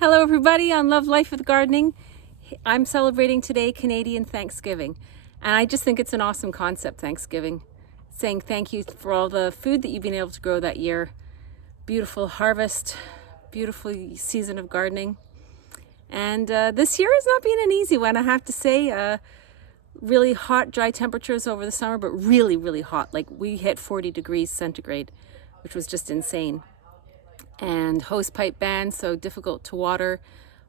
Hello everybody on Love Life with Gardening. I'm celebrating today Canadian Thanksgiving, and I just think it's an awesome concept, Thanksgiving. Saying thank you for all the food that you've been able to grow that year. Beautiful harvest, beautiful season of gardening. And this year has not been an easy one, I have to say. Really hot, dry temperatures over the summer, but really, really hot. Like we hit 40 degrees centigrade, which was just insane. And hose pipe ban, so difficult to water.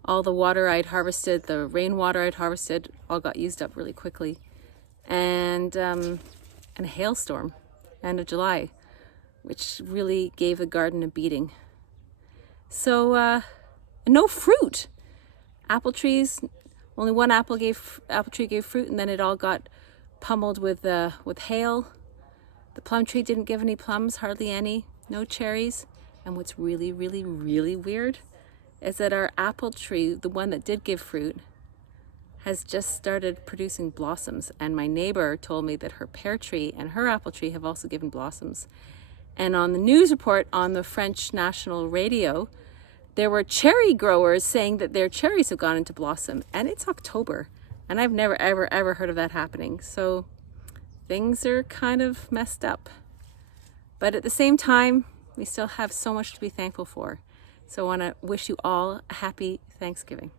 All the water I'd harvested, the rainwater I'd harvested, all got used up really quickly. And a hailstorm, end of July, which really gave the garden a beating. So no fruit. Apple trees, only one apple tree gave fruit, and then it all got pummeled with hail. The plum tree didn't give any plums, hardly any, no cherries. And what's really, really, really weird is that our apple tree, the one that did give fruit, has just started producing blossoms. And my neighbor told me that her pear tree and her apple tree have also given blossoms. And on the news report on the French national radio, there were cherry growers saying that their cherries have gone into blossom. And it's October, and I've never, ever, ever heard of that happening. So things are kind of messed up. But at the same time, we still have so much to be thankful for. So I want to wish you all a happy Thanksgiving.